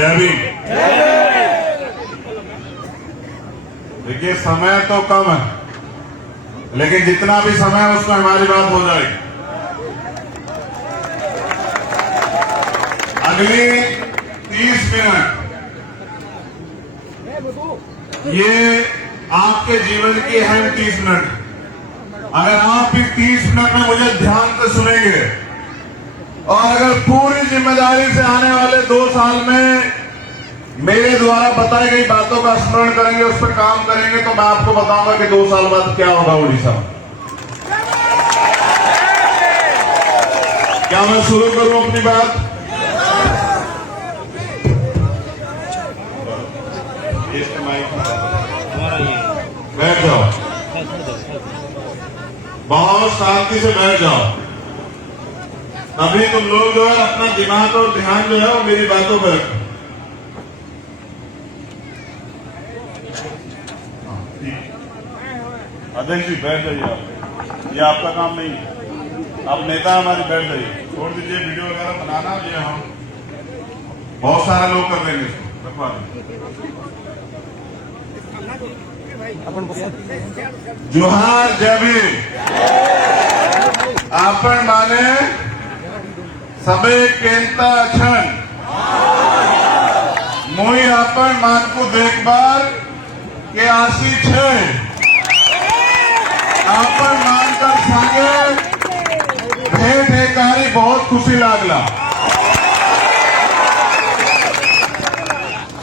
जय भीम। देखिए समय तो कम है, लेकिन जितना भी समय है उसमें हमारी बात हो जाएगी। अगली 30 मिनट ये आपके जीवन की अहम 30 मिनट। अगर आप इस 30 मिनट में मुझे ध्यान से सुनेंगे और अगर पूरी जिम्मेदारी से आने वाले 2 साल में मेरे द्वारा बताई गई बातों का स्मरण करेंगे, उस पर काम करेंगे, तो मैं आपको बताऊंगा कि 2 साल बाद क्या होगा उड़ीसा में। क्या मैं शुरू करूं अपनी बात? बैठ जाओ, बहुत शांति से बैठ जाओ। अभी तुम लोग जो है अपना दिमाग और ध्यान जो है वो मेरी बातों पर रखो। अध्यक्ष जी बैठ जाइए, आप ये आपका काम नहीं है, आप नेता हमारे, बैठ जाइए, छोड़ दीजिए वीडियो वगैरह बनाना, ये हम बहुत सारे लोग कर देंगे इसको, रखवा देंगे। जोहार जय भीम। आपण माने सबे केंता छन मुई आपण मान को देखभाल के आशी छे। आपण मानकर सांगे भेंट एकारी बहुत खुशी लागला।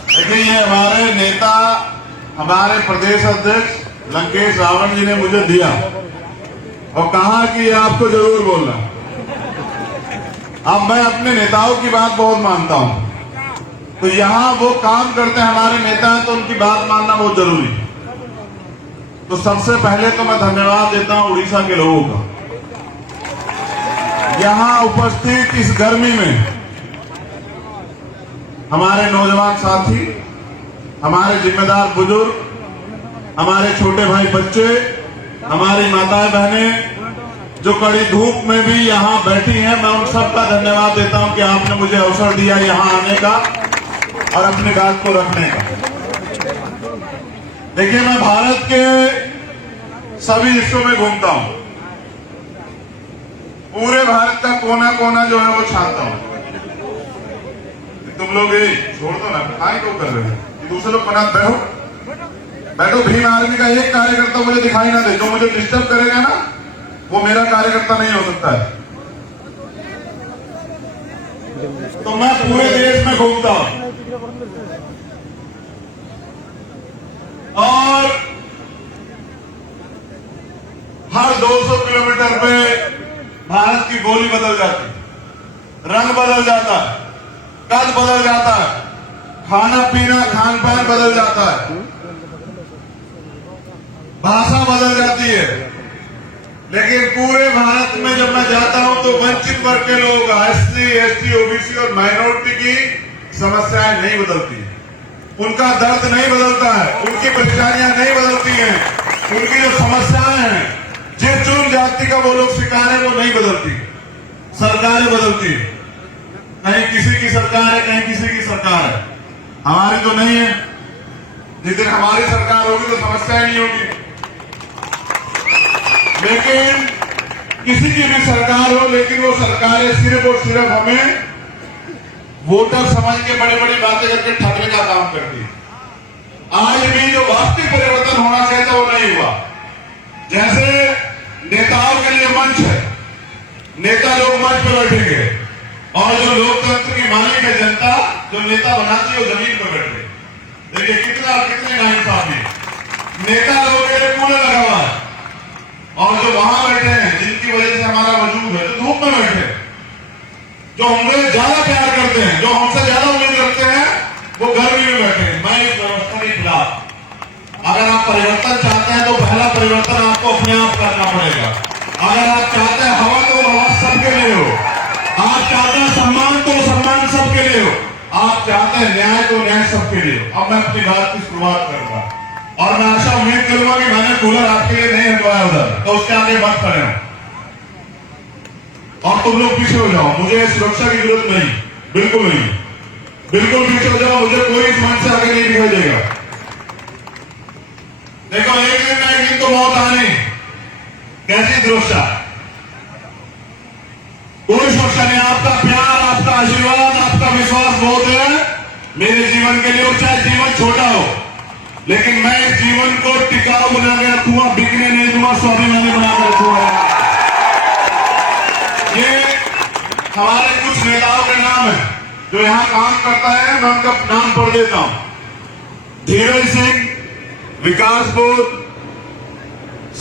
देखिए ये हमारे नेता, हमारे प्रदेश अध्यक्ष लंकेश रावण जी ने मुझे दिया और कहा कि ये आपको जरूर बोलना। अब मैं अपने नेताओं की बात बहुत मानता हूं, तो यहां वो काम करते हैं हमारे नेता हैं, तो उनकी बात मानना बहुत जरूरी है। तो सबसे पहले तो मैं धन्यवाद देता हूं उड़ीसा के लोगों का। यहां उपस्थित इस गर्मी में हमारे नौजवान साथी, हमारे जिम्मेदार बुजुर्ग, हमारे छोटे भाई बच्चे, हमारी माताएं बहनें जो कड़ी धूप में भी यहां बैठी हैं, मैं उन सबका धन्यवाद देता हूं कि आपने मुझे अवसर दिया यहां आने का और अपनी बात को रखने का। देखिए मैं भारत के सभी हिस्सों में घूमता हूं, पूरे भारत का कोना कोना जो है वो छानता हूं। तुम लोग छोड़ दो ना, खाई क्यों कर रहे हो? दूसरे लोग पनात बैठो। भीम आर्मी का एक कार्यकर्ता मुझे दिखाई ना दे, जो मुझे डिस्टर्ब करेगा ना वो मेरा कार्यकर्ता नहीं हो सकता है। तो मैं पूरे देश में घूमता हूं और हर 200 किलोमीटर पे भारत की बोली बदल जाती, रंग बदल जाता है, कद बदल जाता है, खाना पीना खान पान बदल जाता है, भाषा बदल जाती है। लेकिन पूरे भारत में जब मैं जाता हूं तो वंचित वर्ग के लोग, एससी, एसटी, ओबीसी और माइनॉरिटी की समस्याएं नहीं बदलती, उनका दर्द नहीं बदलता है, उनकी परेशानियां नहीं बदलती हैं, उनकी जो समस्याएं हैं, जिस चुन जाति का वो लोग शिकार है, वो नहीं बदलती। सरकारें बदलती है, कहीं किसी की सरकार है, कहीं किसी की सरकार है, हमारी तो नहीं है। जिस दिन हमारी सरकार होगी तो समस्या नहीं होगी। लेकिन किसी की भी सरकार हो, लेकिन वो सरकारें सिर्फ और सिर्फ हमें वोटर समझ के बड़ी बड़ी बातें करके ठगने का काम करती है। आज भी जो वास्तविक परिवर्तन होना चाहिए था वो नहीं हुआ। जैसे नेताओं के लिए मंच है, नेता लोग मंच पर बैठेंगे और जो लोकतंत्र की मालिक है जनता, जो नेता बनाती है वो जमीन पर बैठे। देखिए कितनी नाइंसाफी। नेता लोगों के लिए कूड़ा लगा हुआ है और जो वहां बैठे हैं, जिनकी वजह से हमारा वजूद है, जो धूप में बैठे, जो हमसे ज्यादा प्यार करते हैं, जो हमसे ज्यादा उम्मीद रखते हैं, वो गर्मी में बैठे हैं। मैं इस व्यवस्था के खिलाफ। अगर आप परिवर्तन चाहते हैं तो पहला परिवर्तन आपको अपने आप करना पड़ेगा। अगर आप चाहते हैं हवा तो हवा सबके लिए हो, आप चाहते हैं सम्मान तो सम्मान सबके लिए हो, आप चाहते हैं न्याय तो न्याय सबके लिए हो। अब मैं अपनी बात की शुरुआत करूंगा और मैं आशा उम्मीद करूंगा कि मैंने कूलर आपके लिए नहीं हटवाया उधर, तो उसके आगे मत खड़े हो और तुम लोग पीछे हो जाओ। मुझे सुरक्षा की जरूरत नहीं, बिल्कुल नहीं। बिल्कुल पीछे हो जाओ, मुझे कोई इस मंच से आगे नहीं दिखाई देगा। देखो एक दिन ना एक दिन तो मौत आनी, कैसी दुरुस्ता, कोई समस्या नहीं। आपका प्यार, आपका आशीर्वाद, आपका विश्वास बहुत है मेरे जीवन के लिए, और चाहे जीवन छोटा हो लेकिन मैं इस जीवन को टिकाऊ बना के रखूंगा, बिकने नहीं दूंगा, स्वाभिमानी बना के रखूंगा। ये हमारे कुछ नेताओं के नाम है जो यहां काम करता है, मैं उनका नाम पढ़ देता हूं। धीरज सिंह, विकास बोध,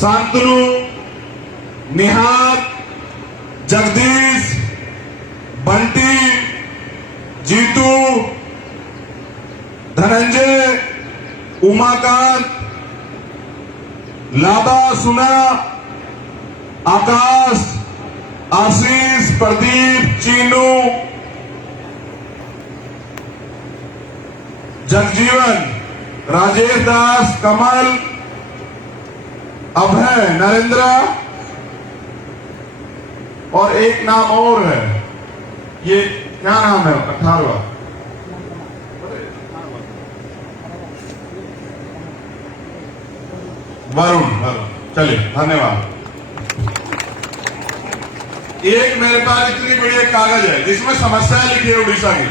शांतनु, निहार, जगदीश, बंटी, जीतू, धनंजय, उमाकांत, लाबा, सुना, आकाश, आशीष, प्रदीप, चीनू, जगजीवन, राजेश दास, कमल, अभय, नरेंद्र, और एक नाम और है, ये क्या नाम है 18वां, वरुण। चलिए धन्यवाद। एक मेरे पास इतनी बड़ी एक कागज है जिसमें समस्याएं लिखी है उड़ीसा की,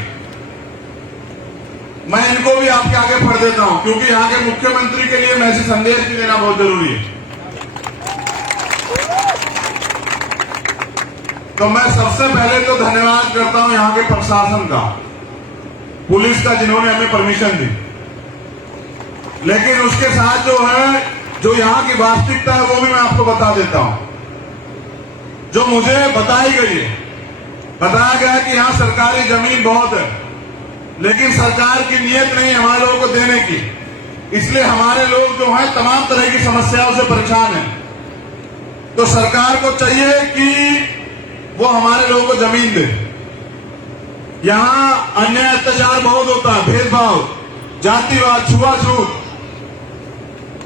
मैं इनको भी आपके आगे पढ़ देता हूं क्योंकि यहाँ के मुख्यमंत्री के लिए मैसेज संदेश भी देना बहुत जरूरी है। तो मैं सबसे पहले तो धन्यवाद करता हूं यहाँ के प्रशासन का, पुलिस का, जिन्होंने हमें परमिशन दी। लेकिन उसके साथ जो है, जो यहाँ की वास्तविकता है वो भी मैं आपको बता देता हूं। जो मुझे बताई गई है, बताया गया कि यहाँ सरकारी जमीन बहुत है लेकिन सरकार की नीयत नहीं है हमारे लोगों को देने की, इसलिए हमारे लोग जो हैं तमाम तरह की समस्याओं से परेशान हैं। तो सरकार को चाहिए कि वो हमारे लोगों को जमीन दे। यहाँ अन्याय अत्याचार बहुत होता है, भेदभाव, जातिवाद, छुआछूत।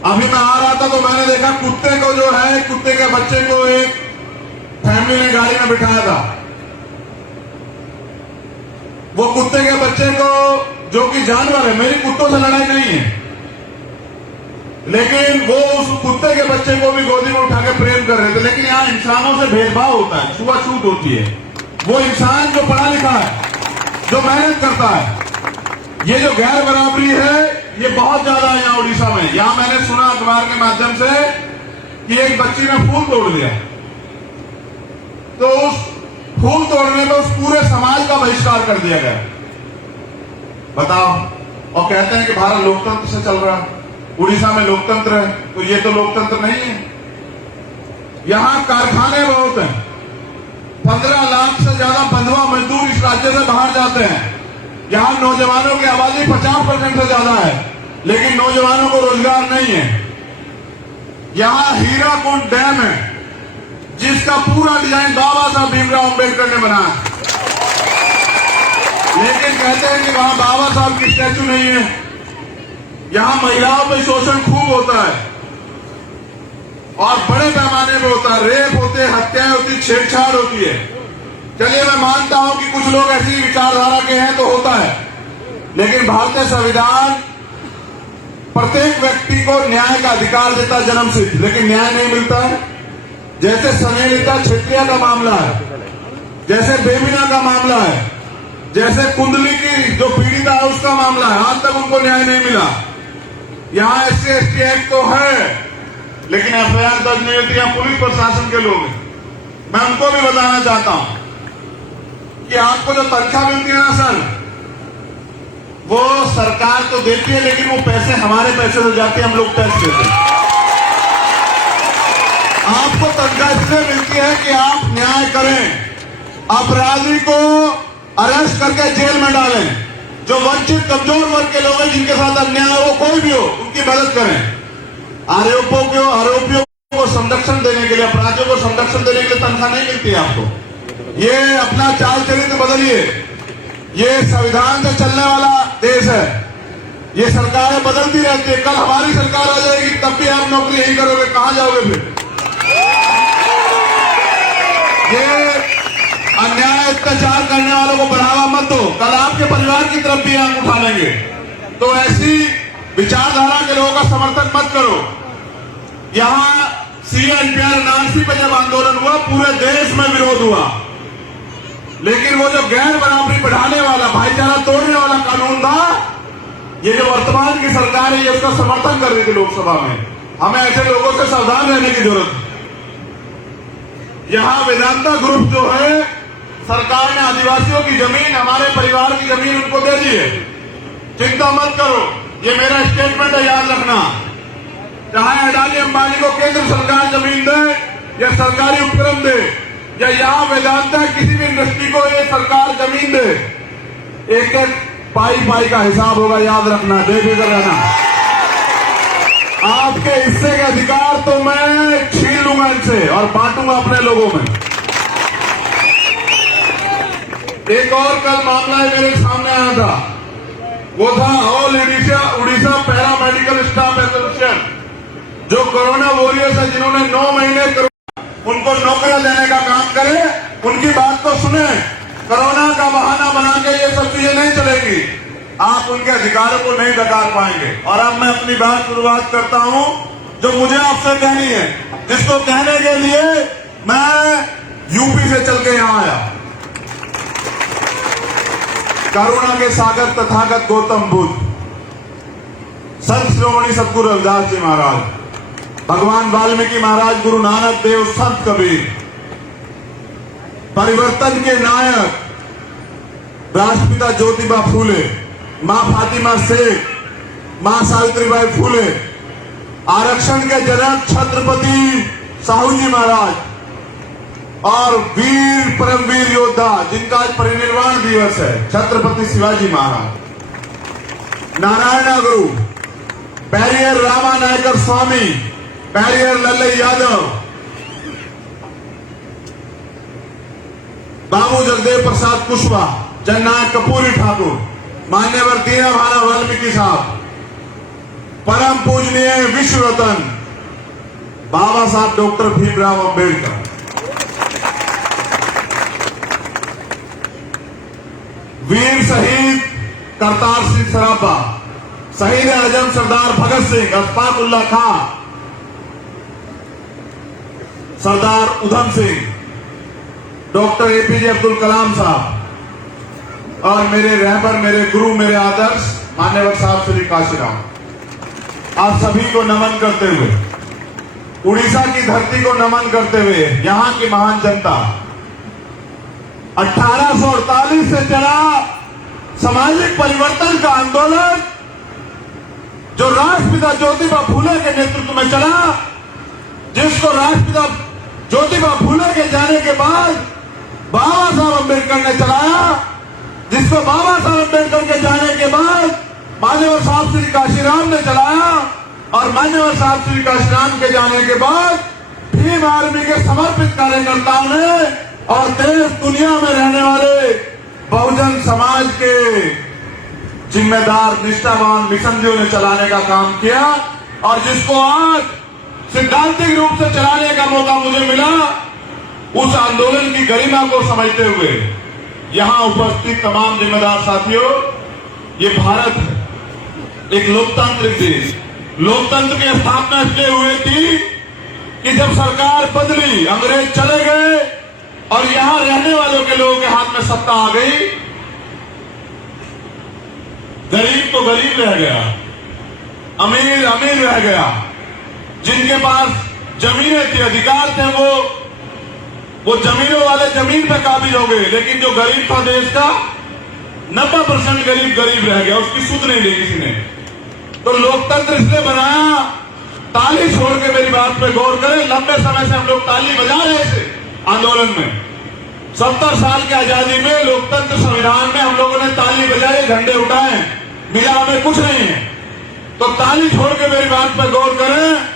अभी मैं आ रहा था तो मैंने देखा कुत्ते को जो है, कुत्ते के बच्चे को एक फैमिली ने गाड़ी में बिठाया था। वो कुत्ते के बच्चे को, जो कि जानवर है, मेरी कुत्तों से लड़ाई नहीं है, लेकिन वो उस कुत्ते के बच्चे को भी गोदी में उठा के प्रेम कर रहे थे। लेकिन यहाँ इंसानों से भेदभाव होता है, छुआछूत होती है। वो इंसान जो पढ़ा लिखा है, जो मेहनत करता है, ये जो गैर बराबरी है, ये बहुत ज्यादा है यहाँ उड़ीसा में। यहाँ मैंने सुना अखबार के माध्यम से कि एक बच्ची ने फूल तोड़ दिया, तो उस फूल तोड़ने में उस पूरे समाज का बहिष्कार कर दिया गया। बताओ, और कहते हैं कि भारत लोकतंत्र से चल रहा है, उड़ीसा में लोकतंत्र है, तो ये तो लोकतंत्र नहीं है। यहाँ कारखाने बहुत हैं, 15 लाख से ज्यादा बंधुआ मजदूर इस राज्य से बाहर जाते हैं। यहाँ नौजवानों की आबादी 50% से ज्यादा है, लेकिन नौजवानों को रोजगार नहीं है। यहाँ हीराकुंड डैम है जिसका पूरा डिजाइन बाबा साहब भीमराव अंबेडकर ने बनाया, लेकिन कहते हैं कि वहां बाबा साहब की स्टैचू नहीं है। यहाँ महिलाओं पर शोषण खूब होता है और बड़े पैमाने पर होता है, रेप होते हैं, हत्याएं होती, छेड़छाड़ होती है। चलिए मैं मानता हूं कि कुछ लोग ऐसी विचारधारा के हैं तो होता है, लेकिन भारतीय संविधान प्रत्येक व्यक्ति को न्याय का अधिकार देता है जन्म से, लेकिन न्याय नहीं मिलता है। जैसे स्नेहलता क्षेत्रीय का मामला है, जैसे बेमिना का मामला है, जैसे कुंडली की जो पीड़िता है उसका मामला है, आज तक उनको न्याय नहीं मिला। यहाँ SC/ST एक्ट तो है लेकिन FIR दर्ज नहीं होती। यहाँ पुलिस प्रशासन के लोग हैं, मैं उनको भी बताना चाहता हूं कि आपको जो तनख्वाह मिलती है ना सर, वो सरकार तो देती है लेकिन वो पैसे हमारे पैसे से जाते हैं, हम लोग टैक्स देते हैं। आपको तनख्वाह इसलिए मिलती है कि आप न्याय करें, अपराधी को अरेस्ट करके जेल में डालें, जो वंचित कमजोर वर्ग के लोग हैं जिनके साथ अन्याय हो, कोई भी हो, उनकी मदद करें। आरोपियों को संरक्षण देने के लिए, अपराधियों को संरक्षण देने के लिए तनख्वाह नहीं मिलती है आपको। ये अपना चाल चरित्र बदलिए। ये संविधान से चलने वाला देश है, ये सरकारें बदलती रहती है। कल हमारी सरकार आ जाएगी तब भी आप नौकरी यही करोगे, कहां जाओगे फिर? ये अन्याय अत्याचार करने वालों को बढ़ावा मत दो, कल आपके परिवार की तरफ भी आंख उठा लेंगे। तो ऐसी विचारधारा के लोगों का समर्थन मत करो। यहां CNPR NRC पे जब आंदोलन हुआ पूरे देश में विरोध हुआ, लेकिन वो जो गैर बराबरी बढ़ाने वाला, भाईचारा तोड़ने वाला कानून था, ये जो वर्तमान की सरकार है ये उसका समर्थन कर रही थी लोकसभा में। हमें ऐसे लोगों से सावधान रहने की जरूरत है। यहां वेदांता ग्रुप जो है, सरकार ने आदिवासियों की जमीन, हमारे परिवार की जमीन उनको दे दी है। चिंता मत करो, ये मेरा स्टेटमेंट है, याद रखना। चाहे अडानी अंबानी को केंद्र सरकार जमीन दे या सरकारी उपक्रम दे, या यहां वेदांता किसी भी इंडस्ट्री को ये सरकार जमीन दे, एक एक पाई का हिसाब होगा, याद रखना, बेफिक्र रहना। आपके हिस्से के अधिकार तो मैं छीन लूंगा इनसे और बांटूंगा अपने लोगों में। एक और कल मामला मेरे सामने आया था, वो था all Orissa para medical staff association, जो कोरोना वॉरियर्स है, जिन्होंने 9 महीने उनको नौकरियां देने का काम करे। उनकी बात तो सुने, कोरोना का बहाना बना के ये सब चीजें नहीं चलेगी। आप उनके अधिकारों को नहीं नकार पाएंगे। और अब मैं अपनी बात शुरुआत करता हूं, जो मुझे आपसे कहनी है, जिसको कहने के लिए मैं यूपी से चल के यहां आया। करुणा के सागर तथागत गौतम बुद्ध, संत शिरोमणि सतगुरु रविदास जी महाराज, भगवान वाल्मीकि महाराज, गुरु नानक देव, संत कबीर, परिवर्तन के नायक राष्ट्रपिता ज्योतिबा फूले, मां फातिमा शेख, मां सावित्रीबाई फूले, आरक्षण के जनक छत्रपति साहू जी महाराज, और वीर परमवीर योद्धा जिनका आज परिनिर्वाण दिवस है, छत्रपति शिवाजी महाराज, नारायण गुरु, बैरियर रामा नायकर स्वामी, बैरियर लल्लई यादव, बाबू जगदेव प्रसाद कुशवाहा, जननायक कपूरी ठाकुर, मान्यवर दीना भाना वाल्मीकि साहब, परम पूजनीय विश्व रत्न बाबा साहब डॉक्टर भीमराव अंबेडकर, वीर शहीद करतार सिंह सराभा, शहीद आजम सरदार भगत सिंह, अशफाक उल्लाह खां, सरदार उधम सिंह, डॉक्टर APJ अब्दुल कलाम साहब, और मेरे रहबर, मेरे गुरु, मेरे आदर्श मान्यवर साहब श्री काशीराम, आप सभी को नमन करते हुए, उड़ीसा की धरती को नमन करते हुए, यहां की महान जनता, 1848 से चला सामाजिक परिवर्तन का आंदोलन, जो राष्ट्रपिता ज्योतिबा फूले के नेतृत्व में चला, जिसको राष्ट्रपिता ज्योतिबा फूले के जाने के बाद बाबा साहब अम्बेडकर ने चलाया, जिसको बाबा साहब अम्बेडकर के जाने के बाद मान्यवर साहब श्री काशीराम ने चलाया, और मान्यवर साहब श्री काशीराम के जाने के बाद भीम आर्मी के समर्पित कार्यकर्ताओं ने और देश दुनिया में रहने वाले बहुजन समाज के जिम्मेदार निष्ठावान मिशनरियों ने चलाने का काम किया, और जिसको आज सिद्धांतिक रूप से चलाने का मौका मुझे मिला, उस आंदोलन की गरिमा को समझते हुए यहां उपस्थित तमाम जिम्मेदार साथियों, ये भारत है, एक लोकतांत्रिक देश। लोकतंत्र की स्थापना इसलिए हुई थी कि जब सरकार बदली, अंग्रेज चले गए और यहां रहने वालों के लोगों के हाथ में सत्ता आ गई, गरीब तो गरीब रह गया, अमीर अमीर रह गया। जिनके पास जमीनें थी, अधिकार थे, वो जमीनों वाले जमीन पे काबिज हो गए, लेकिन जो गरीब था देश का 90% गरीब रह गया, उसकी सुध नहीं ली किसी ने। तो लोकतंत्र इसलिए बनाया, ताली छोड़ के मेरी बात पे गौर करें, लंबे समय से हम लोग ताली बजा रहे थे आंदोलन में। 70 साल की आजादी में, लोकतंत्र संविधान में हम लोगों ने ताली बजाई, झंडे उठाए, मिला हमें कुछ नहीं है। तो ताली छोड़ के मेरी बात पे गौर करें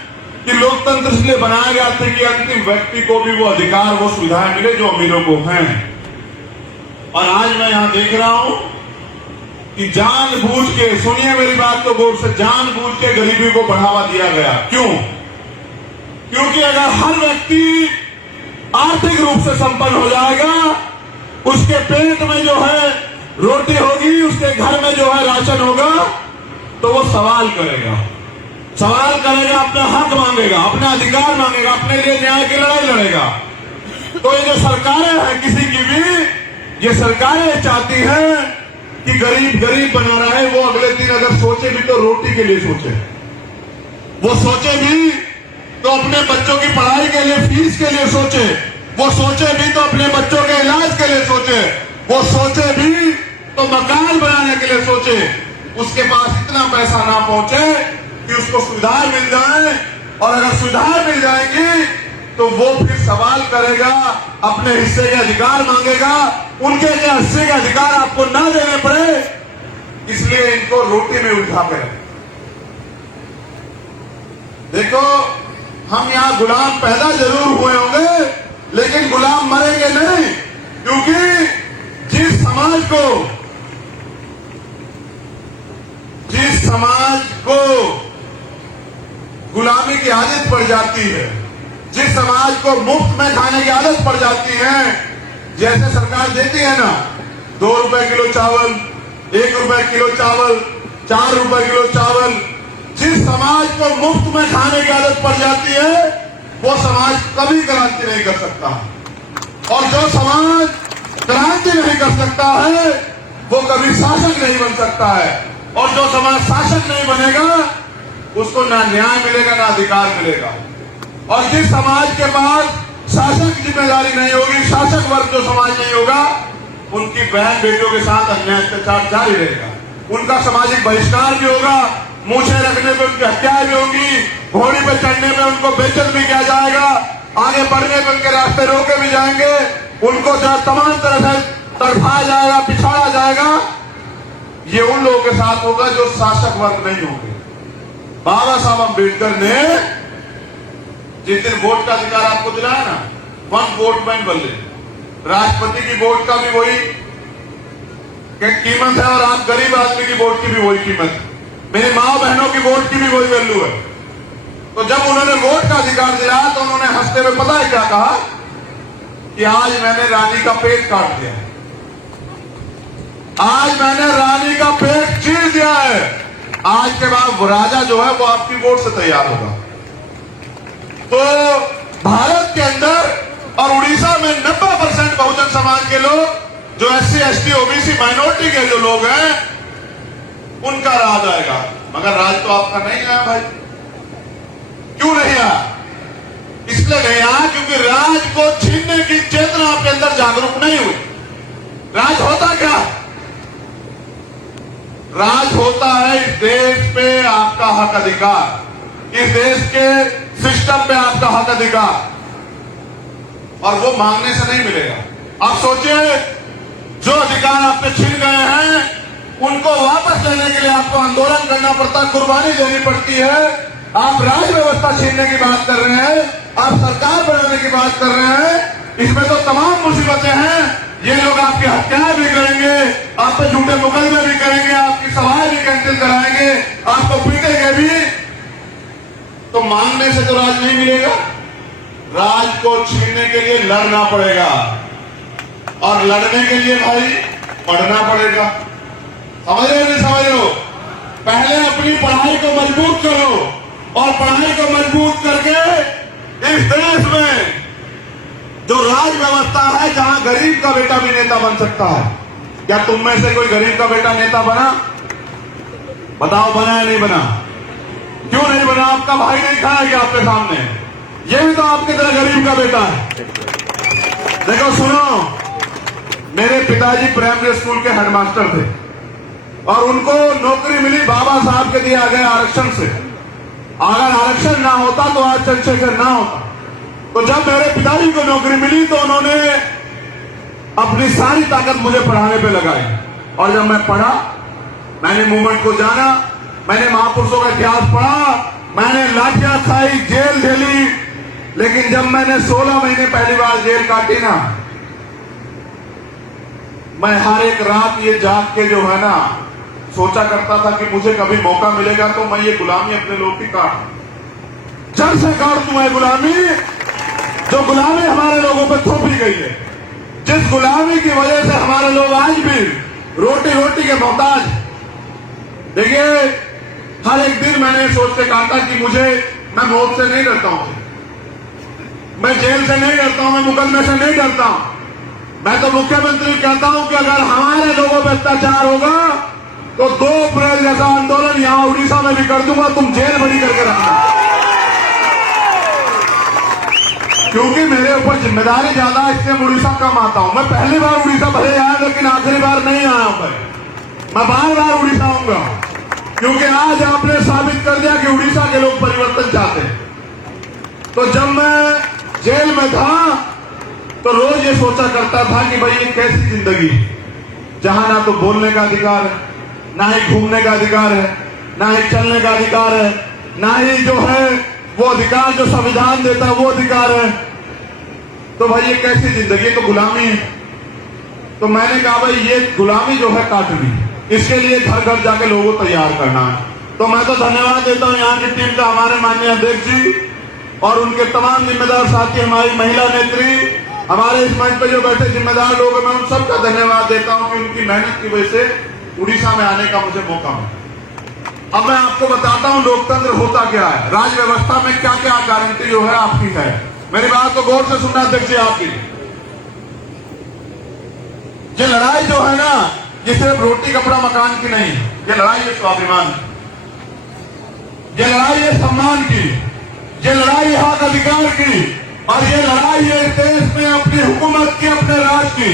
कि लोकतंत्र इसलिए बनाया गया था कि अंतिम व्यक्ति को भी वो अधिकार, वो सुविधाएं मिले जो अमीरों को हैं। और आज मैं यहां देख रहा हूं कि जानबूझ के, सुनिए मेरी बात को गौर से, जानबूझ के गरीबी को बढ़ावा दिया गया। क्यों? क्योंकि अगर हर व्यक्ति आर्थिक रूप से संपन्न हो जाएगा, उसके पेट में जो है रोटी होगी, उसके घर में जो है राशन होगा, तो वो सवाल करेगा, अपना हक मांगेगा, अपना अधिकार मांगेगा, अपने लिए न्याय की लड़ाई लड़ेगा। तो ये जो सरकारें हैं किसी की भी, ये सरकारें चाहती हैं कि गरीब गरीब बना रहा है, वो अगले दिन अगर सोचे भी तो रोटी के लिए सोचे, वो सोचे भी तो अपने बच्चों की पढ़ाई के लिए, फीस के लिए सोचे, वो सोचे भी तो अपने बच्चों के इलाज के लिए सोचे, वो सोचे भी तो मकान बनाने के लिए सोचे। उसके पास इतना पैसा ना पहुंचे कि उसको सुविधाएं मिल जाए, और अगर सुविधाएं मिल जाएंगी तो वो फिर सवाल करेगा, अपने हिस्से के अधिकार मांगेगा। उनके हिस्से के अधिकार आपको ना देने पड़े, इसलिए इनको रोटी में उलझा के रखें। देखो, हम यहां गुलाम पैदा जरूर हुए होंगे, लेकिन गुलाम मरेंगे नहीं, क्योंकि जिस समाज को गुलामी की आदत पड़ जाती है, जिस समाज को मुफ्त में खाने की आदत पड़ जाती है, जैसे सरकार देती है ना, 2 रुपए किलो चावल, 1 रुपए किलो चावल, 4 रुपए किलो चावल, जिस समाज को मुफ्त में खाने की आदत पड़ जाती है, वो समाज कभी क्रांति नहीं कर सकता। और जो समाज क्रांति नहीं कर सकता है, वो कभी शासक नहीं बन सकता है। और जो समाज शासक नहीं बनेगा, उसको ना न्याय मिलेगा, ना अधिकार मिलेगा। और जिस समाज के पास शासक जिम्मेदारी नहीं होगी, शासक वर्ग जो समाज नहीं होगा, उनकी बहन बेटियों के साथ अन्याय अत्याचार जारी रहेगा, उनका सामाजिक बहिष्कार भी होगा, मूछें रखने पे उनकी हत्याएं भी होंगी, घोड़ी पे चढ़ने पे उनको बेइज्जत भी किया जाएगा, आगे बढ़ने पे उनके रास्ते रोके भी जाएंगे, उनको जो तमाम तरह से तड़फाया जाएगा, पिछाड़ा जाएगा। ये उन लोगों के साथ होगा जो शासक वर्ग नहीं होंगे। बाबा साहब अम्बेडकर ने जिस दिन वोट का अधिकार आपको दिलाया ना, 1 वोट 1 बल्ले, राष्ट्रपति की वोट का भी वही कीमत है, और आप गरीब आदमी की वोट की भी वही कीमत है, मेरी माँ बहनों की वोट की भी वही वैल्यू है। तो जब उन्होंने वोट का अधिकार दिलाया, तो उन्होंने हंसते हुए पता है क्या कहा कि आज मैंने रानी का पेट काट दिया, आज मैंने रानी का पेट चीर दिया है, आज के बाद राजा जो है वो आपकी वोट से तैयार होगा। तो भारत के अंदर और उड़ीसा में 90% बहुजन समाज के लोग, जो SC ST OBC माइनॉरिटी के जो लोग हैं, उनका राज आएगा। मगर राज तो आपका नहीं आया भाई। क्यों नहीं आया? इसलिए नहीं आया क्योंकि राज को छीनने की चेतना आपके अंदर जागरूक नहीं हुई। राज होता क्या? राज होता है इस देश पे आपका हक अधिकार, इस देश के सिस्टम पे आपका हक अधिकार, और वो मांगने से नहीं मिलेगा। आप सोचिए, जो अधिकार आप पे छीन गए हैं, उनको वापस लेने के लिए आपको आंदोलन करना पड़ता है, कुर्बानी देनी पड़ती है। आप राज व्यवस्था छीनने की बात कर रहे हैं, आप सरकार बनाने की बात कर रहे हैं, इसमें तो तमाम मुसीबतें हैं। ये लोग आपकी हत्याएं भी करेंगे, आप पे झूठे मुकदमे भी करेंगे, आपकी सभाएं भी कैंसिल कराएंगे, आपको पीटेंगे भी। तो मांगने से तो राज नहीं मिलेगा, राज को छीनने के लिए लड़ना पड़ेगा, और लड़ने के लिए भाई पढ़ना पड़ेगा। समझ रहे नहीं समझ रहे हो? पहले अपनी पढ़ाई को मजबूत करो, और पढ़ाई को मजबूत करके इस देश में जो राज व्यवस्था है, जहां गरीब का बेटा भी नेता बन सकता है। क्या तुम में से कोई गरीब का बेटा नेता बना? बताओ, बना या नहीं बना? क्यों नहीं बना? आपका भाई नहीं खड़ा है क्या आपके सामने? ये भी तो आपकी तरह गरीब का बेटा है। देखो सुनो, मेरे पिताजी प्राइमरी स्कूल के हेडमास्टर थे, और उनको नौकरी मिली बाबा साहब के दिया गए आरक्षण से। अगर आरक्षण ना होता तो आज चंद्रशेखर ना होता। तो जब मेरे पिताजी को नौकरी मिली, तो उन्होंने अपनी सारी ताकत मुझे पढ़ाने पे लगाई, और जब मैं पढ़ा, मैंने मूवमेंट को जाना, मैंने महापुरुषों का इतिहास पढ़ा, मैंने लाठियां खाई, जेल झेली, लेकिन जब मैंने 16 महीने पहली बार जेल काटी ना, मैं हर एक रात ये जाग के जो है ना, सोचा करता था कि मुझे कभी मौका मिलेगा तो मैं ये गुलामी अपने लोग की काट, जड़ से काट दूं मैं गुलामी, जो गुलामी हमारे लोगों पे थोपी गई है, जिस गुलामी की वजह से हमारे लोग आज भी रोटी रोटी के मोहताज। देखिए, हर एक दिन मैंने सोच के कहा था कि मैं मौत से नहीं डरता हूं, मैं जेल से नहीं डरता हूं, मैं मुकदमे से नहीं डरता हूं। मैं तो मुख्यमंत्री कहता हूं कि अगर हमारे लोगों पर अत्याचार होगा तो 2 अप्रैल जैसा आंदोलन यहां उड़ीसा में भी कर दूंगा, तुम जेल बंदी करके रखना। क्योंकि मेरे ऊपर जिम्मेदारी ज्यादा, इसलिए उड़ीसा कम आता हूं। मैं पहली बार उड़ीसा भले आया, लेकिन आखिरी बार नहीं आया हूं। मैं बार बार उड़ीसा आऊंगा, क्योंकि आज आपने साबित कर दिया कि उड़ीसा के लोग परिवर्तन चाहते हैं। तो जब मैं जेल में था तो रोज ये सोचा करता था कि भाई ये कैसी जिंदगी, जहां ना तो बोलने का अधिकार है, ना ही घूमने का अधिकार है, ना ही चलने का अधिकार है, ना ही जो है वो अधिकार जो संविधान देता है वो अधिकार है। तो भाई ये कैसी जिंदगी, तो गुलामी है। तो मैंने कहा भाई ये गुलामी जो है काटनी, इसके लिए घर घर जाके लोगों को तैयार करना है। तो मैं तो धन्यवाद देता हूं यहाँ की टीम का, हमारे माननीय अध्यक्ष जी और उनके तमाम जिम्मेदार साथी, हमारी महिला नेत्री, हमारे इस मंच पे जो बैठे जिम्मेदार लोग हैं, मैं उन सबका धन्यवाद देता हूं कि उनकी मेहनत की वजह से उड़ीसा में आने का मुझे मौका मिला। अब मैं आपको बताता हूं लोकतंत्र होता क्या है, राज व्यवस्था में क्या क्या गारंटी जो है आपकी है। मेरी बात को गौर से सुनना अध्यक्ष जी आपकी। ये लड़ाई जो है ना, ये सिर्फ रोटी कपड़ा मकान की नहीं, ये लड़ाई है स्वाभिमान की, ये लड़ाई है सम्मान की, ये लड़ाई है हक अधिकार की, और ये लड़ाई है देश में अपनी हुकूमत की, अपने राज की।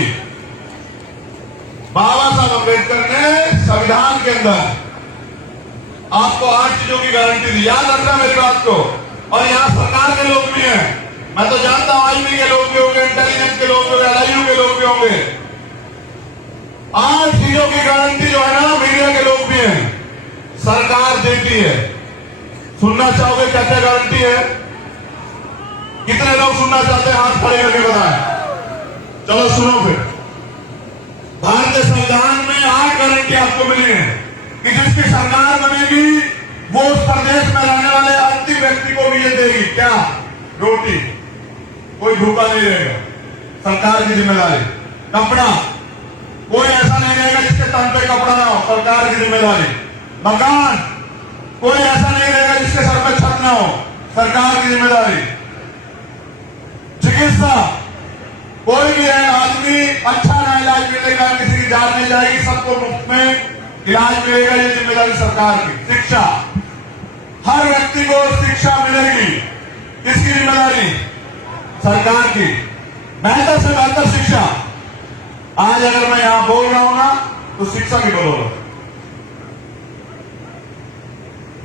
बाबा साहब अम्बेडकर ने संविधान के अंदर आपको 8 चीजों की गारंटी दी, याद रखना मेरी बात को। और यहाँ सरकार के लोग भी हैं, मैं तो जानता हूं आईबी के लोग भी होंगे, इंटेलिजेंस के लोग भी होंगे, LIU के लोग भी होंगे। 8 चीजों की गारंटी जो है ना, मीडिया के लोग भी हैं, सरकार देती है। सुनना चाहोगे क्या क्या गारंटी है? कितने लोग सुनना चाहते हैं? हाथ खड़े करके बताएं। चलो सुनो फिर। भारतीय संविधान में 8 गारंटी आपको मिली है कि जिसकी सरकार बनेगी वो उस प्रदेश में रहने वाले अंतिम व्यक्ति को भी ये देगी। क्या? रोटी, कोई भूखा नहीं रहेगा, सरकार की जिम्मेदारी। कपड़ा, कोई ऐसा नहीं रहेगा जिसके तन पे कपड़ा ना हो, सरकार की जिम्मेदारी। मकान, कोई ऐसा नहीं रहेगा जिसके सर पे छत ना हो, सरकार की जिम्मेदारी। चिकित्सा, कोई भी है आदमी अच्छा ना इलाज मिलेगा, किसी की जान नहीं जाएगी, सबको मुफ्त में इलाज मिलेगा, ये जिम्मेदारी सरकार की। शिक्षा, हर व्यक्ति को शिक्षा मिलेगी, किसकी जिम्मेदारी? सरकार की। बेहतर से बेहतर शिक्षा। आज अगर मैं यहां बोल रहा हूं ना, तो शिक्षा की बोल रहा हूं।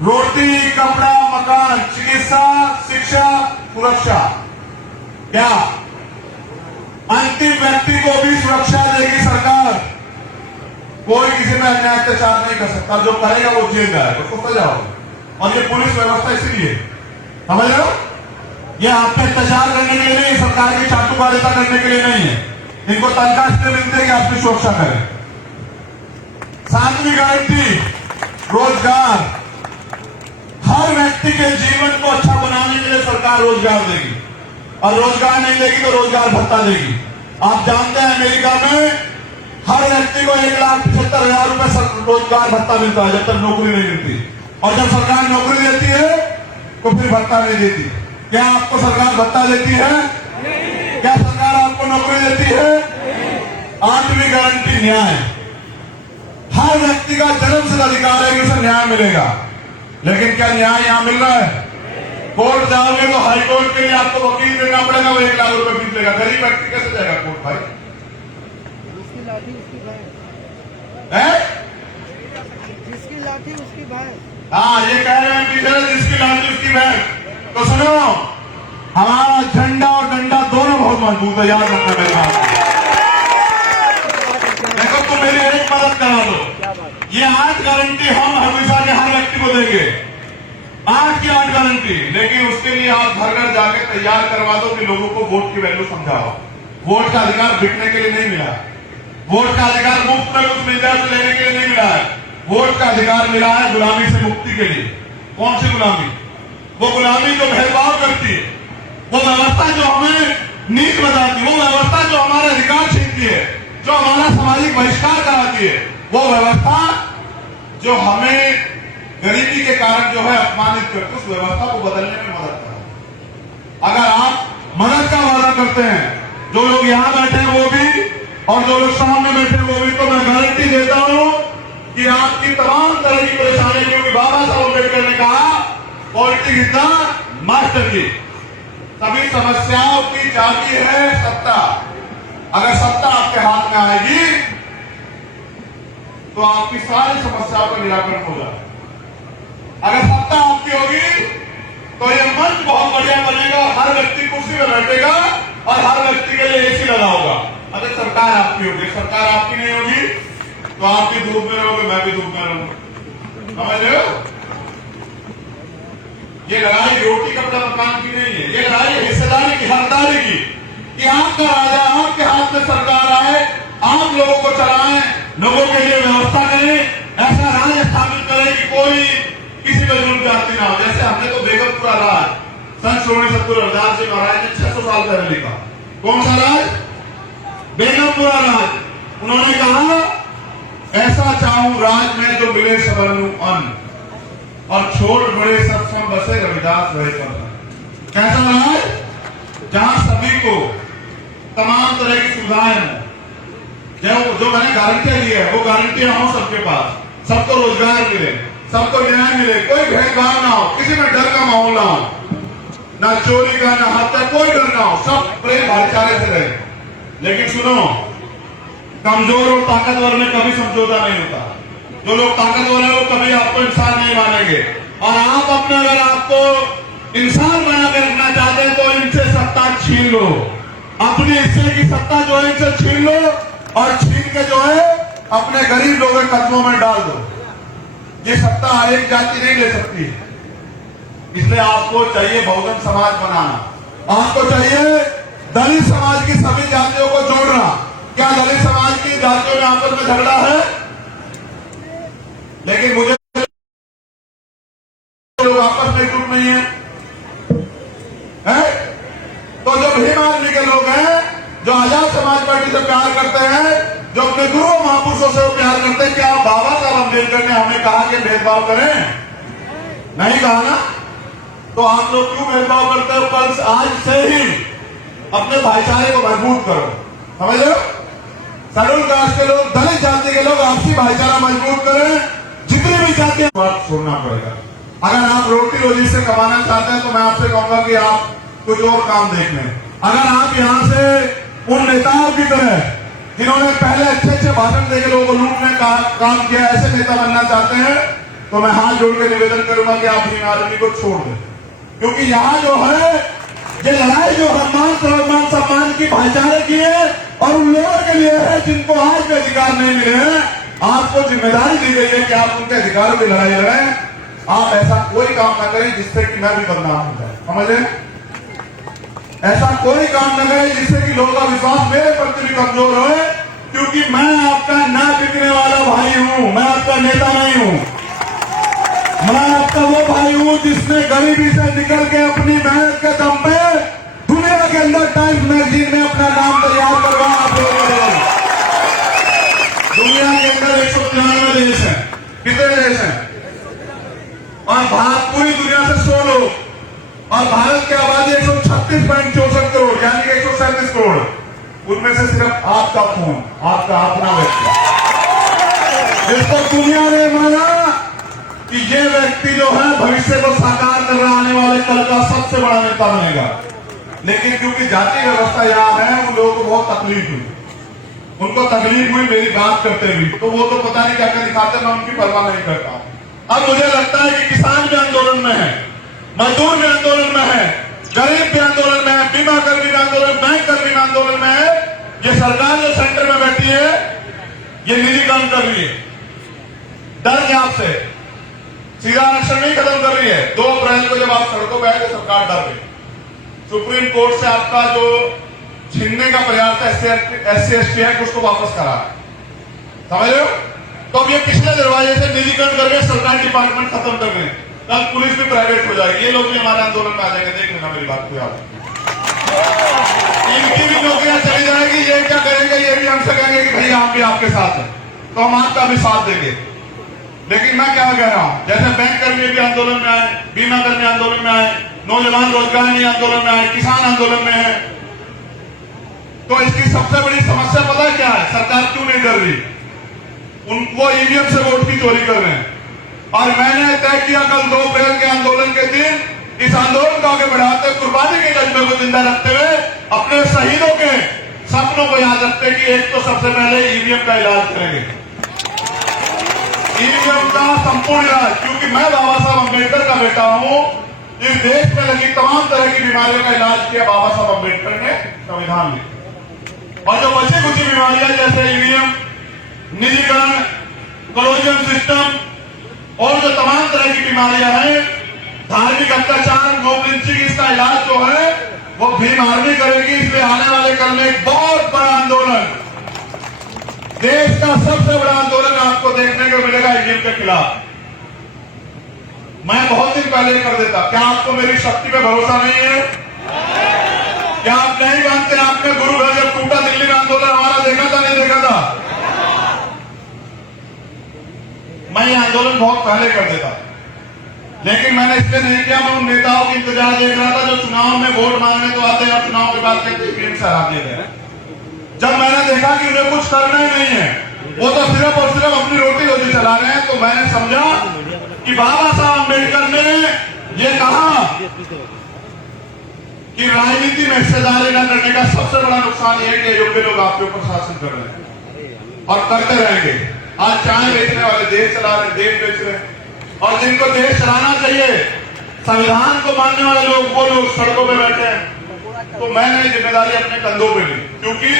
रोटी, कपड़ा, मकान, चिकित्सा, शिक्षा, सुरक्षा। क्या? अंतिम व्यक्ति को भी सुरक्षा देगी सरकार। कोई किसी में अन्याय अत्याचार नहीं कर सकता, जो करेगा वो जेल जाएगा, उसको सजा होगी। और ये पुलिस व्यवस्था इसीलिए, समझ रहे हो, ये आप पे अत्याचार करने के लिए नहीं, सरकार की चाटुकारिता करने के लिए नहीं है। इनको तनख्वाह इसलिए मिलती है कि आपकी सुरक्षा करें। 7वीं गारंटी, रोजगार। हर व्यक्ति के जीवन को अच्छा बनाने के लिए सरकार रोजगार देगी, और रोजगार नहीं देगी तो रोजगार भत्ता देगी। आप जानते हैं अमेरिका में हर व्यक्ति को 1,75,000 रुपए रोजगार भत्ता मिलता है जब तक नौकरी नहीं मिलती, और जब सरकार नौकरी देती है तो फिर भत्ता नहीं देती। क्या आपको सरकार भत्ता देती है? क्या सरकार आपको नौकरी देती है? 8वीं गारंटी, न्याय। हर व्यक्ति का जन्मसिद्ध अधिकार है कि उसे न्याय मिलेगा, लेकिन क्या न्याय यहां मिल रहा है? कोर्ट जाओगे तो हाई कोर्ट के लिए आपको वकील देना पड़ेगा, वो 1 लाख रुपए फीस लेगा। गरीब व्यक्ति कैसे जाएगा कोर्ट भाई? जिसकी लाठी उसकी भैंस है? जिसकी लाठी उसकी भैंस। हाँ, ये कह रहे हैं पीछे, जिसकी लाठी उसकी भैंस। तो सुनो, हमारा झंडा और डंडा दोनों बहुत मजबूत है, याद रखना मेरी बात। देखो तुम मेरी एक मदद करा दो, ये 8 गारंटी हम हमेशा के हर व्यक्ति को देंगे, 8 की 8 गारंटी। लेकिन उसके लिए आप घर घर जाके तैयार करवा दो कि लोगों को वोट की वैल्यू समझाओ। वोट का अधिकार बिकने के लिए नहीं मिला, वोट का अधिकार मुफ्त में कुछ मिल जाए तो लेने के लिए नहीं मिला है। वोट का अधिकार मिला है गुलामी से मुक्ति के लिए। कौन सी गुलामी? वो गुलामी जो भेदभाव करती है, वो व्यवस्था जो हमें नीच बताती है, वो व्यवस्था जो हमारे अधिकार छीनती है, जो हमारा सामाजिक बहिष्कार कराती है। जाती है, वो व्यवस्था जो हमें गरीबी के कारण जो है अपमानित करती, उस व्यवस्था को बदलने में मदद करो। अगर आप मदद का वादा करते हैं, जो लोग यहां बैठे हैं वो भी और जो लोग सामने बैठे हैं वो भी, तो मैं गारंटी देता हूं कि आपकी तमाम तरह की परेशानी, क्योंकि बाबा साहब अम्बेडकर ने कहा पॉलिटिक्स इज द मास्टर की, सभी समस्याओं की चाबी है सत्ता। अगर सत्ता आपके हाथ में आएगी तो आपकी सारी समस्याओं का निराकरण हो जाएगा। अगर सत्ता आपकी होगी तो ये मंच बहुत बढ़िया बनेगा, हर व्यक्ति कुर्सी में बैठेगा और हर व्यक्ति के लिए एसी लगा होगा। अगर सरकार आपकी होगी, सरकार आपकी नहीं होगी तो आप भी धूप में रहोगे, मैं भी धूप में रहूंगा। समझ रहे हो? ये लड़ाई रोटी कपड़ा मकान की नहीं है, ये लड़ाई हिस्सेदारी की, हकदारी की, कि आपका राजा आपके हाथ में सरकार आए, आप लोगों को चलाएं, लोगों के लिए व्यवस्था करें, ऐसा राज स्थापित करें कि कोई किसी पर जुल्म जाती ना हो। जैसे हमने तो बेगमपुरा राज संत श्रोमणी सतगुरु रविदास जी महाराज ने 600 साल पहले लिखा। कौन सा राज? बेगमपुरा राज। उन्होंने कहा ऐसा चाहूं राज में जो मिले सबनु अन्न, और छोड़ बड़े सत्संग बसे रविदास रहे पर। कैसा राज? जहां सभी को तमाम तरह की सुविधाएं हो, जो मैंने गारंटियां ली है वो गारंटियां हो सबके पास, सबको रोजगार मिले, सबको न्याय मिले, कोई भेदभाव ना हो, किसी में डर का माहौल ना हो, ना चोरी का ना हत्या, कोई डर ना हो, सब प्रेम भाईचारे से रहे। लेकिन सुनो, कमजोर और ताकतवर में कभी समझौता नहीं होता। जो लोग ताकतवर है वो कभी आपको इंसान नहीं मानेंगे, और आप अपने अगर आपको इंसान बना के रखना चाहते हैं तो इनसे सत्ता छीन लो, अपने हिस्से की सत्ता जो है इनसे छीन लो, और छीन के जो है अपने गरीब लोगों के कदमों में डाल दो। ये सत्ता एक जाति नहीं ले सकती, इसलिए आपको चाहिए बहुजन समाज बनाना, आपको चाहिए दलित समाज की सभी जातियों को जोड़ना। क्या दलित समाज की जातियों में आपस में झगड़ा है? लेकिन मुझे लोग आपस में जुट नहीं है, तो जो भीम आदमी के लोग हैं, जो आजाद समाज पार्टी से प्यार करते हैं, जो अपने गुरु महापुरुषों से प्यार करते हैं, क्या बाबा साहब अम्बेडकर ने हमें कहा कि भेदभाव करें? नहीं कहा ना। तो आप लोग क्यों भेदभाव करते हो? कल आज से ही अपने भाईचारे को मजबूत करो। समझ लो, शेड्यूल कास्ट के लोग, दलित जाति के लोग आपसी भाईचारा मजबूत करें। जितनी भी जातियां, बात छोड़ना पड़ेगा। अगर आप रोटी रोजी से कमाना चाहते हैं तो मैं आपसे कहूंगा कि आप कुछ और काम देख लें। अगर आप यहां से उन नेताओं की तरह जिन्होंने पहले अच्छे अच्छे भाषण देकर लोगों को लूटने का काम किया, ऐसे नेता बनना चाहते हैं तो मैं हाथ जोड़ के निवेदन करूंगा कि आप भीम आर्मी को छोड़ दें। क्योंकि यहाँ जो है ये लड़ाई जो मान सम्मान की भाईचारे की है, और उन लोगों के लिए है जिनको आज भी अधिकार नहीं मिले हैं। आपको जिम्मेदारी दी गई है कि आप उनके अधिकारों की लड़ाई लड़ें। आप ऐसा कोई काम ना करें जिससे कि मैं भी बदनाम हो जाए। समझे? ऐसा कोई काम न करें जिससे कि लोगों का विश्वास मेरे प्रति भी कमजोर हो, क्योंकि मैं आपका ना बिकने वाला भाई हूं, मैं आपका नेता नहीं हूं। मैं आपका वो भाई हूं जिसने गरीबी से निकल के अपनी मेहनत के दम पे दुनिया के अंदर टाइम्स मैगजीन में अपना नाम तैयार करवाया। आप लोगों ने दुनिया के अंदर 193 देश हैं। कितने देश हैं? और भारत पूरी दुनिया से 100 लोग, और भारत की आबादी 136.64 करोड़, यानी कि 137 करोड़। उनमें से सिर्फ आपका खून, आपका अपना व्यक्ति, जिसको दुनिया ने माना कि ये व्यक्ति जो है भविष्य को साकार कर रहा, आने वाले कल का सबसे बड़ा नेता बनेगा। लेकिन क्योंकि जाति व्यवस्था यहाँ है, उन लोगों को बहुत तकलीफ हुई, उनको तकलीफ हुई मेरी बात करते हुए, तो वो तो पता नहीं क्या क्या दिखाते, मैं उनकी परवाह नहीं करता। अब मुझे लगता है कि किसान भी आंदोलन में है, मजदूर भी आंदोलन में है, गरीब भी आंदोलन में है, बीमा कर्मी भी आंदोलन, बैंक कर्मी भी आंदोलन में है। ये सरकार जो सेंटर में बैठी है ये निजीकरण कर रही है, डर के आपसे सीधा आरक्षण नहीं खत्म कर रही है। 2 अप्रैल को जब आप सड़कों पर आए तो सरकार डर गई। सुप्रीम कोर्ट से आपका जो छीनने का प्रयास था SC/ST एक्ट, उसको वापस करा। समझ रहे हो? तो अब ये पिछले दरवाजे से निजीकरण करके सरकारी डिपार्टमेंट खत्म कर रहे हैं। कल पुलिस भी प्राइवेट हो जाएगी, ये लोग भी हमारे आंदोलन में आ जाएंगे। देख लेना मेरी बात को याद, इनकी भी नौकरियां चली जाएगी। ये क्या करेंगे? ये भी हमसे कहेंगे कि भैया हम भी आपके साथ हैं। तो हम आपका भी साथ देंगे। लेकिन मैं क्या कह रहा हूं, जैसे बैंक कर्मी भी आंदोलन में आए, बीमा कर्मी आंदोलन में आए, नौजवान रोजगार नहीं आंदोलन में आए, किसान आंदोलन में है, तो इसकी सबसे बड़ी समस्या पता है क्या है? सरकार क्यों नहीं डर रही? उनको ईवीएम से वोट की चोरी कर रहे हैं। और मैंने तय किया कल 2 अप्रैल के आंदोलन के दिन इस आंदोलन को आगे बढ़ाते, कुर्बानी के जज्बे को जिंदा रखते हुए, अपने शहीदों के सपनों को याद रखते कि एक तो सबसे पहले ईवीएम का इलाज करेंगे, ईवीएम का संपूर्ण इलाज। क्योंकि मैं बाबा साहब अम्बेडकर का बेटा हूं, इस देश में लगी तमाम तरह की बीमारियों का इलाज किया बाबा साहब अम्बेडकर ने संविधान में। और जो बची कुछ बीमारियां जैसे ईवीएम, निजीकरण, कोलोजियम सिस्टम और जो तमाम तरह की बीमारियां हैं, धार्मिक अत्याचार, मॉब लिंचिंग, इसका इलाज जो है वो भीम आर्मी करेगी। इसलिए आने वाले कल में एक बहुत बड़ा आंदोलन, देश का सबसे बड़ा आंदोलन आपको देखने को मिलेगा ईवीएम के खिलाफ। मैं बहुत दिन पहले कर देता। क्या आपको मेरी शक्ति पे भरोसा नहीं है? क्या आप नहीं मानते? आपने गुरु घर जब टूटा दिल्ली में आंदोलन हमारा देखा था, नहीं देखा था? मैं ये आंदोलन बहुत पहले कर देता, लेकिन मैंने इसलिए नहीं किया। मैं उन नेताओं की इंतजार देख रहा था जो चुनाव में वोट मांगने तो आते हैं और चुनाव के बाद कहते हैं से हरा दिए गए। जब मैंने देखा कि उन्हें कुछ करना ही नहीं है, वो तो सिर्फ और सिर्फ अपनी रोटी रोटी चला रहे हैं, तो मैंने समझा कि बाबा साहब अम्बेडकर ने ये कहा कि राजनीति में हिस्सेदारी न करने का सबसे बड़ा नुकसान यह है कि योग्य लोग आपके ऊपर शासन कर रहे हैं और करते रहेंगे। आज चाय बेचने वाले देश चला रहे, देश बेच रहे हैं, और जिनको देश चलाना चाहिए, संविधान को मानने वाले लोग, वो लोग सड़कों पे बैठे हैं। तो मैंने जिम्मेदारी अपने कंधों पे ली, क्योंकि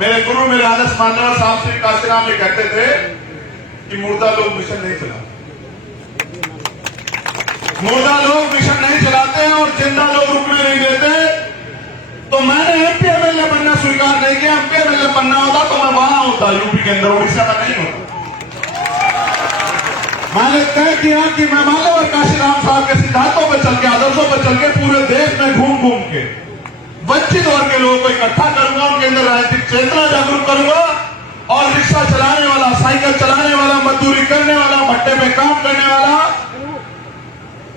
मेरे गुरु, मेरे आदर्श मान्यवर साहब श्री काशीराम ये कहते थे कि मुर्दा लोग मिशन नहीं चलाते, मुर्दा लोग मिशन नहीं चलाते हैं और जिंदा लोग रुकने नहीं देते। तो मैंने एमपी एमएलए बनना स्वीकार नहीं किया। एमपी एमएलए बनना होता तो मैं वहां होता, यूपी के अंदर, उड़ीसा में नहीं होता। मैंने तय किया कि मैं मान्यवर काशीराम साहब के सिद्धांतों पर चल के, आदर्शों पर चल के पूरे देश में घूम घूम के वंचित वर्ग के लोगों को इकट्ठा करूंगा, उनके अंदर राजनीतिक चेतना जागरूक करूंगा, और रिक्शा चलाने वाला, साइकिल चलाने वाला, मजदूरी करने वाला, भट्टे में काम करने वाला,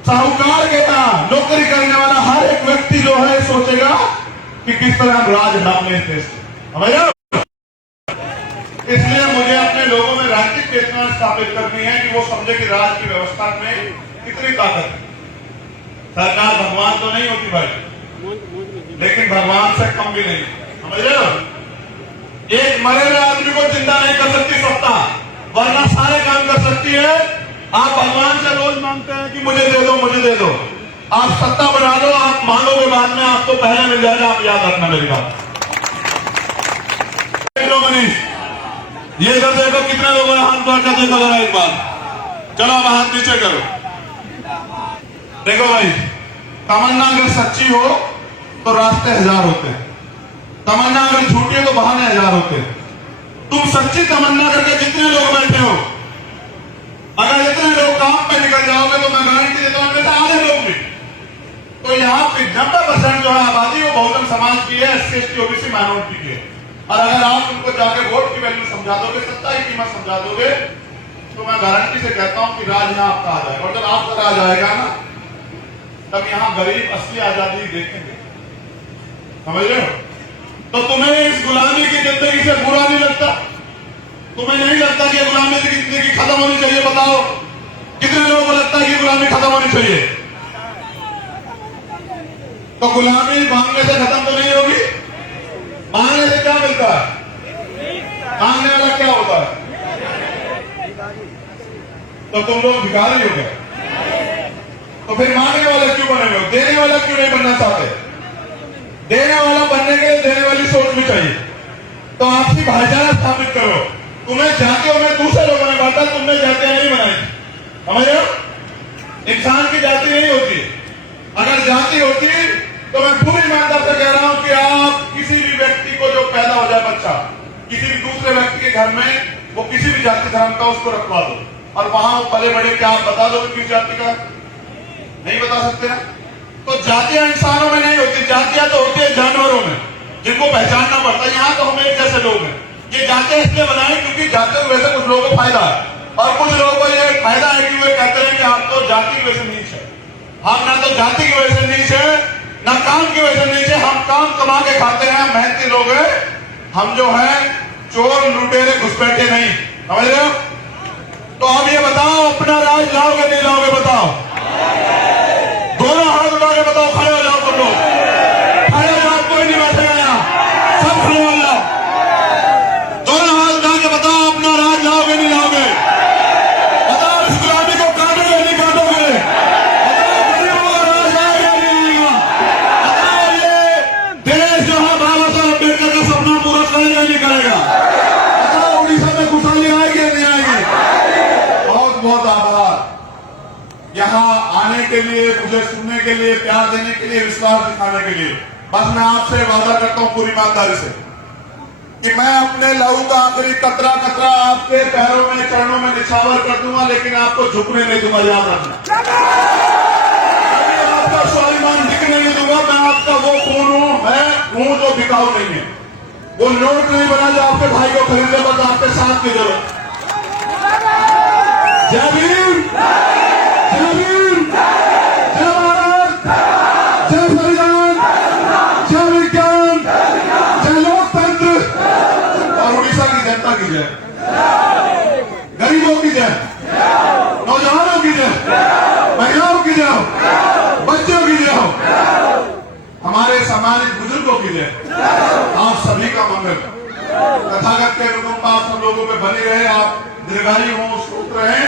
साहूकार के यहाँ नौकरी करने वाला हर एक व्यक्ति जो है सोचेगा कि किस तरह हम राज नामने देश हमारे। इसलिए मुझे अपने लोगों में राजनीतिक चेतना स्थापित करनी है कि वो समझे कि राज की व्यवस्था में कितनी ताकत है। सरकार भगवान तो नहीं होती भाई, लेकिन भगवान से कम भी नहीं, समझ रहे हो? एक मरे हुए आदमी को जिंदा नहीं कर सकती सत्ता, वरना सारे काम कर सकती है। आप भगवान से रोज मांगते हैं कि मुझे दे दो, मुझे दे दो। आप सत्ता बना लो, आप मांगोगे बाद में, आपको पहले मिल जाएगा। आप याद रखना मेरी बात। मनीष, ये इधर देखो कितने लोग हैं, हाथ बार का देखो जरा एक बार। चलो अब हाथ नीचे करो। देखो भाई, तमन्ना अगर सच्ची हो तो रास्ते हजार होते हैं, तमन्ना अगर झूठी है तो बहाने हजार होते हैं। तुम सच्ची तमन्ना करके जितने लोग बैठे हो, अगर इतने लोग काम पे निकल जाओगे तो मैं गारंटी देता हूं आधे लोग भी, तो यहाँ पे 90% जो है आबादी वो बहुजन समाज की है, एससी एसटी ओबीसी माइनॉरिटी की है। और अगर आप उनको जाके वोट की वैल्यू समझा दोगे, सत्ता की कीमत समझा दोगे, तो मैं गारंटी से कहता हूं कि राज यहाँ आपका आ जाएगा। और जब आपका राज आएगा ना, तब यहाँ गरीब असली आजादी देखेंगे, समझ रहे हो? तो तुम्हें इस गुलामी की जिंदगी से बुरा नहीं लगता? तुम्हें नहीं लगता कि गुलामी की जिंदगी खत्म होनी चाहिए? बताओ कितने लोगों को लगता है कि गुलामी खत्म होनी चाहिए? तो गुलामी मांगने से खत्म तो नहीं होगी। मांगने से क्या मिलता है? मांगने वाला क्या होता है? तो तुम लोग भिखारी हो गए, तो फिर मांगने वाला क्यों बने हो? देने वाला क्यों नहीं बनना चाहते? देने वाला बनने के लिए देने वाली सोच भी चाहिए। तो आपसी भाईचारा स्थापित करो। तुम्हें जातियों में दूसरे लोगों ने बांटा, तुमने जातियां नहीं बनाई, समझ रहे हो? इंसान की जाति नहीं होती। अगर जाति होती तो मैं पूरी ईमानदार से कह रहा हूं कि आप किसी भी व्यक्ति को जो पैदा हो जाए बच्चा, किसी भी दूसरे व्यक्ति के घर में, वो किसी भी जाति धर्म का, उसको रखवा दो, और वहां वो पले बड़े क्या आप बता दो किस जाति का? नहीं बता सकते ना। तो जातियां इंसानों में नहीं होती, जातियां तो होती है जानवरों में, जिनको पहचानना पड़ता है। यहाँ तो हम एक जैसे लोग हैं, ये जाते इसलिए बनाए क्योंकि जाते की वजह से कुछ लोगों को फायदा है और कुछ लोगों को ये फायदा है कि वे कहते हैं कि आप तो जाति की वजह से नीच है। हम ना तो जाति की वजह से नीच है ना काम की वजह से नीच है। हम काम कमा के खाते हैं, मेहनती लोग हैं हम, जो है चोर लुटेरे घुसपैठे नहीं, समझ रहे हो। तो अब ये बताओ अपना राज लाओगे नहीं लाओगे, बताओ। दोनों हाथ उठा के बताओ, खड़े हो जाओ तुम लोग, खड़े हो जाओ, कोई नहीं बैठेगा यहाँ, सब खड़े हो जाओ। दोनों हाथ उठा के बताओ अपना राज लाओगे नहीं लाओगे, बताओ इस गुलामी को काटोगे नहीं काटोगे, बताओ गरीबों का राज लाओगे नहीं लाएगा, बताओ ये देश जो है बाबा साहब अम्बेडकर का सपना पूरा करेगा नहीं करेगा, बताओ उड़ीसा में खुशहाली आएगी नहीं आएगी। बहुत बहुत आभार यहाँ आने के लिए, मुझे सुनने के लिए, प्यार देने के लिए, विश्वास दिखाने के लिए। बस मैं आपसे वादा करता हूँ पूरी ईमानदारी से कि मैं अपने लहू का आखिरी कतरा कतरा आपके पैरों में चरणों में निछावर कर दूंगा, लेकिन आपको झुकने नहीं दूंगा, याद रखना। आपका स्वाभिमान दिखने नहीं दूंगा। मैं आपका वो खून हूं जो बिकाऊ नहीं है, वो नोट नहीं बना जो आपके भाई को खरीदने बस आपके साथ की जरूरत। जय भीम, जय भीम, जय भारत, जय संविधान, जय विज्ञान, जय लोकतंत्र और उड़ीसा की जनता की जय, गरीबों की जय, नौजवानों की जय, महिलाओं की जय, बच्चों की जय, हमारे सम्मानित बुजुर्गों की जय, आप सभी का मंगल। तथागत के अनुकंपा आप सब लोगों पे बनी रहे, आप दीर्घायु हो, सुख रहे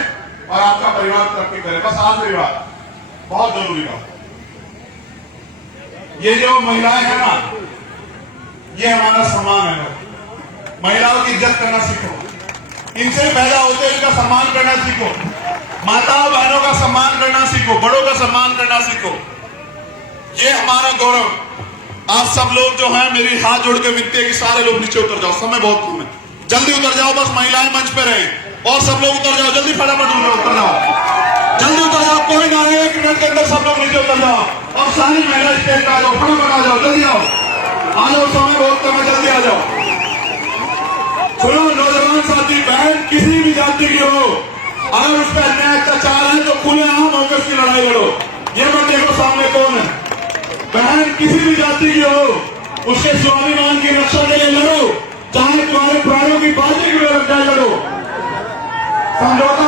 और आपका परिवार तरक्की करे। बस आशीर्वाद बहुत जरूरी है। ये जो महिलाएं हैं ना, ये हमारा सम्मान है। महिलाओं की इज्जत करना सीखो, इनसे पैदा होते इनका सम्मान करना सीखो, माताओं बहनों का सम्मान करना सीखो, बड़ों का सम्मान करना सीखो। ये हमारा गौरव। आप सब लोग जो हैं, मेरी हाथ जोड़ के विनती है कि सारे लोग नीचे उतर जाओ, समय बहुत कम है, जल्दी उतर जाओ। बस महिलाएं मंच पे रहे और सब लोग उतर जाओ, जल्दी फटाफट उतर जाओ, जल्दी उतर जाओ, कोई ना है, 1 मिनट के अंदर सब लोग नीचे उतर जाओ और सारी महिला स्टेज पे आ जाओ, फटाफट आ जाओ, जल्दी आओ, आ जाओ, समय बहुत कम है, जल्दी आ जाओ। सुनो नौजवान साथी, बहन किसी भी जाति की हो, अगर उस पर अन्याय अत्याचार है तो खुले आम होकर उसकी लड़ाई लड़ो। ये मत देखो सामने कौन है। बहन किसी भी जाति की हो, उसके स्वाभिमान की रक्षा के लिए लड़ो, चाहे तुम्हारे प्राणों की बाजी की लड़ाई लड़ो। समझौता